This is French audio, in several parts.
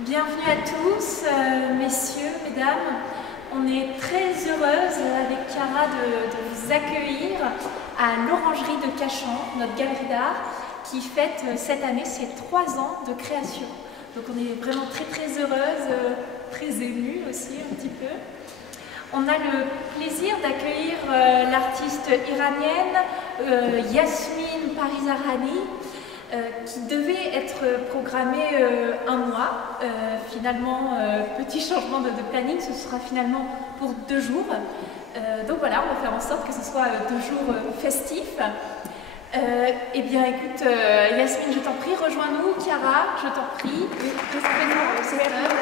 Bienvenue à tous, messieurs, mesdames. On est très heureuse avec Chiara de vous accueillir à l'Orangerie de Cachan, notre galerie d'art, qui fête cette année ses 3 ans de création. Donc on est vraiment très heureuse, très émue aussi un petit peu. On a le plaisir d'accueillir l'artiste iranienne Yasmine Parizarhani, qui devait être programmée un mois. Finalement, petit changement de planning, ce sera finalement pour 2 jours. Donc voilà, on va faire en sorte que ce soit 2 jours festifs. Eh bien écoute, Yasmine, je t'en prie, rejoins-nous. Chiara, je t'en prie, présentez-nous cette œuvre.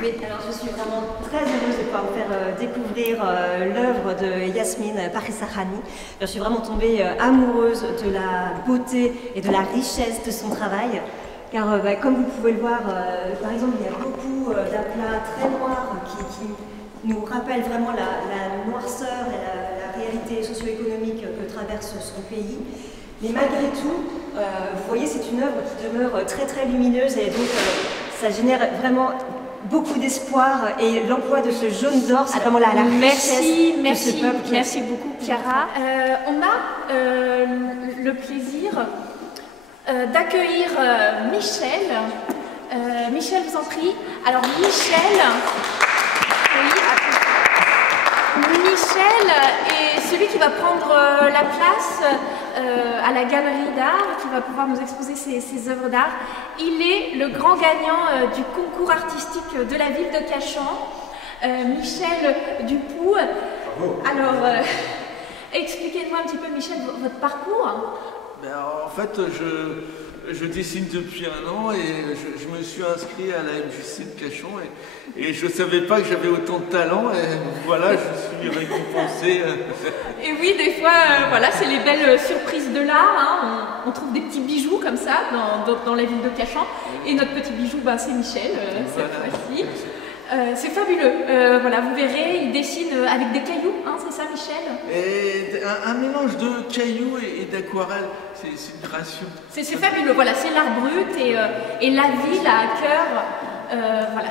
Oui, alors je suis vraiment très heureuse de pouvoir vous faire découvrir l'œuvre de Yasmine Parizarhani. Je suis vraiment tombée amoureuse de la beauté et de la richesse de son travail. Car comme vous pouvez le voir, par exemple, il y a beaucoup d'aplats très noirs qui nous rappellent vraiment la noirceur et la réalité socio-économique que traverse son pays. Mais malgré tout, vous voyez, c'est une œuvre qui demeure très lumineuse et donc ça génère vraiment beaucoup d'espoir, et l'emploi de ce jaune d'or, c'est vraiment la richesse de ce peuple. Merci beaucoup, Chiara. On a le plaisir d'accueillir Michel. Michel, vous en prie. Alors Michel, Michel est celui qui va prendre la place à la galerie d'art, qui va pouvoir nous exposer ses œuvres d'art. Il est le grand gagnant du concours artistique de la ville de Cachan, Michel Dupoux. Alors, expliquez-nous un petit peu, Michel, votre parcours. En fait, je dessine depuis 1 an et je me suis inscrit à la MJC de Cachan et je ne savais pas que j'avais autant de talent, et voilà, je suis récompensé. Et oui, des fois, voilà, c'est les belles surprises de l'art, hein. On trouve des petits bijoux comme ça dans la ville de Cachan, et notre petit bijou, c'est Michel, cette fois-ci. C'est fabuleux, voilà, vous verrez, il dessine avec des cailloux, hein, c'est ça, Michel? Et un mélange de cailloux et d'aquarelle, c'est une création. C'est fabuleux, voilà, c'est l'art brut, et la ville a à cœur voilà,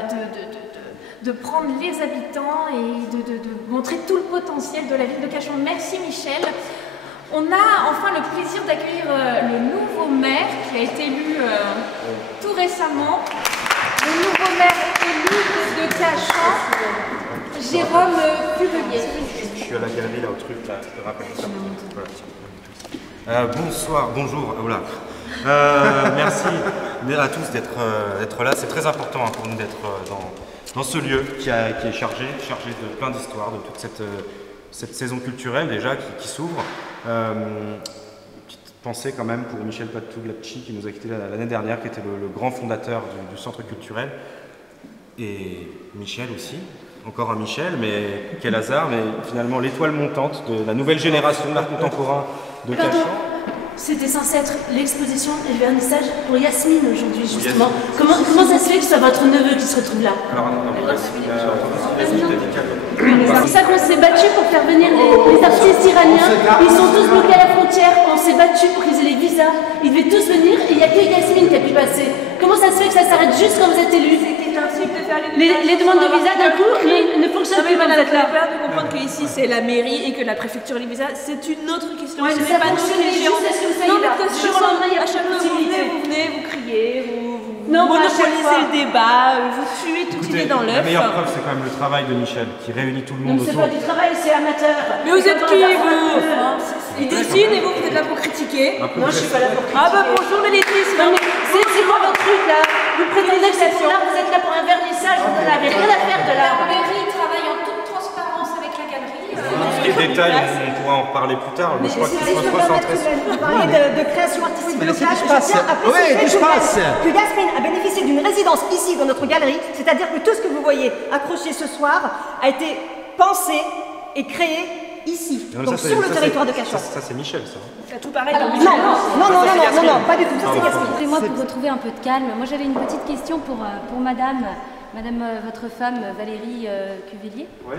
de prendre les habitants et de montrer tout le potentiel de la ville de Cachan. Merci Michel. On a enfin le plaisir d'accueillir le nouveau maire qui a été élu tout récemment. Le nouveau maire élu de Cachan, Jérôme Cuvelier. Je suis à la galerie là au truc, là, je te rappelle ça. Voilà. Bonsoir, bonjour, voilà. Merci à tous d'être là. C'est très important pour nous d'être dans ce lieu qui est chargé de plein d'histoires, de toute cette saison culturelle déjà qui s'ouvre. Petite pensée quand même pour Michel Patouglapchi qui nous a quittés l'année dernière, qui était le grand fondateur du centre culturel. Et Michel aussi, encore un Michel, mais quel hasard, mais finalement l'étoile montante de la nouvelle génération de l'art contemporain de Cachan. C'était censé être l'exposition et le vernissage pour Yasmine aujourd'hui, justement. Comment ça se fait que ce soit votre neveu qui se retrouve là? Alors, c'est ça qu'on s'est battu pour faire venir les artistes iraniens. Ils sont tous bloqués à la frontière. On s'est battu pour qu'ils aient les visas. Ils devaient tous venir et il n'y a que Yasmine qui a pu passer. Comment ça se fait que ça s'arrête juste quand vous êtes élus? Les demandes de visa d'un coup ne fonctionnent plus quand vous êtes là. J'ai peur de comprendre qu'ici c'est la mairie et que la préfecture les visas, c'est une autre question. Ouais, Ce ça n'est pas nous fonctionne qui juste gérons. parce que vous Non, savez, mais du jour au lendemain, il y a à chaque fois vous venez, vous criez, vous monopolisez le débat, vous tuez toute idée dans l'œuf. La meilleure preuve, c'est quand même le travail de Michel qui réunit tout le monde C'est autour. pas du travail, c'est amateur. Mais vous êtes qui, vous? Il dessine et vous êtes là pour critiquer. Non, je suis pas là pour critiquer. Ah bah bonjour l'élitisme. C'est quoi votre truc là? Vous prétendez que c'est pour l'art, vous êtes là pour un vernissage, vous n'avez rien à faire de l'art. La mairie travaille en toute transparence avec la galerie. Les détails, on pourra en reparler plus tard. Mais je crois qu'il faut se recentrer sur. Vous parlez de création artistique locale. Je tiens à préciser que Yasmine a bénéficié d'une résidence ici dans notre galerie, c'est-à-dire que tout ce que vous voyez accroché ce soir a été pensé et créé ici, donc sur le territoire de Cachan. Ça c'est Michel, ça. C'est tout pareil. Non, pas du tout, ça c'est Yasmine. Excusez-moi pour retrouver un peu de calme. Moi j'avais une petite question pour madame, votre femme Valérie Cuvelier. Ouais,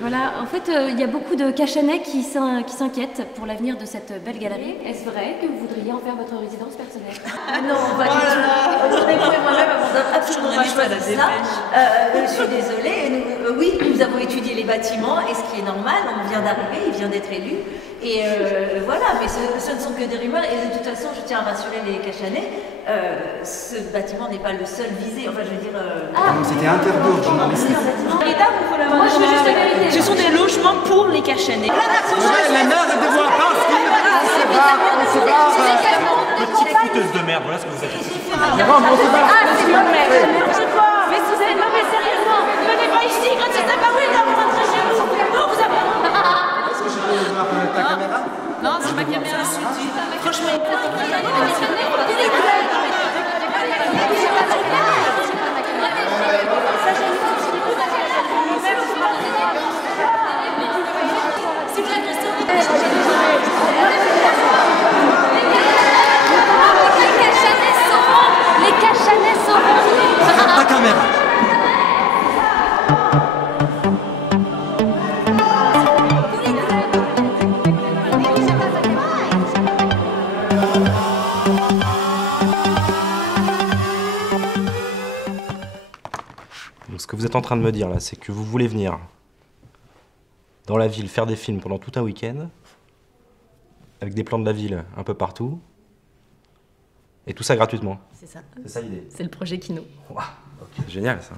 Voilà, en fait, il y a beaucoup de Cachanais qui s'inquiètent pour l'avenir de cette belle galerie. Est-ce vrai que vous voudriez en faire votre résidence personnelle? Non, pas du tout. Honnêtement et moi-même, on n'a absolument pas choisi cela. Je suis désolée. Oui, nous avons étudié les bâtiments et ce qui est normal, on vient d'arriver, il vient d'être élu. Et voilà, mais ce ne sont que des rumeurs. Et de toute façon, je tiens à rassurer les Cachanais, ce bâtiment n'est pas le seul visé. Enfin, je veux dire. C'était interdit aux journalistes. Moi, je veux juste la vérité. Ce sont des logements pour les Cachanais. La mère ne dévoile pas ce qu'il Petite fouteuse de merde, voilà ce que vous êtes. C'est mon mec. Mais vous avez non mais sérieusement, venez pas ici quand c'est apparu, là, vous rentrez chez vous. Non, vous avez. Est-ce que je peux ta caméra? Non, c'est ma caméra. Franchement, Les Cachanais sauront. Ta caméra. Donc ce que vous êtes en train de me dire là, c'est que vous voulez venir dans la ville faire des films pendant tout un week-end, avec des plans de la ville un peu partout, et tout ça gratuitement. C'est ça. C'est ça l'idée. C'est le projet Kino. Wow, ok, génial ça.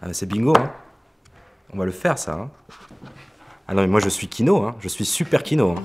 Ah, c'est bingo, hein. On va le faire ça. Hein. Ah non mais moi je suis Kino, hein. Je suis super Kino. Hein.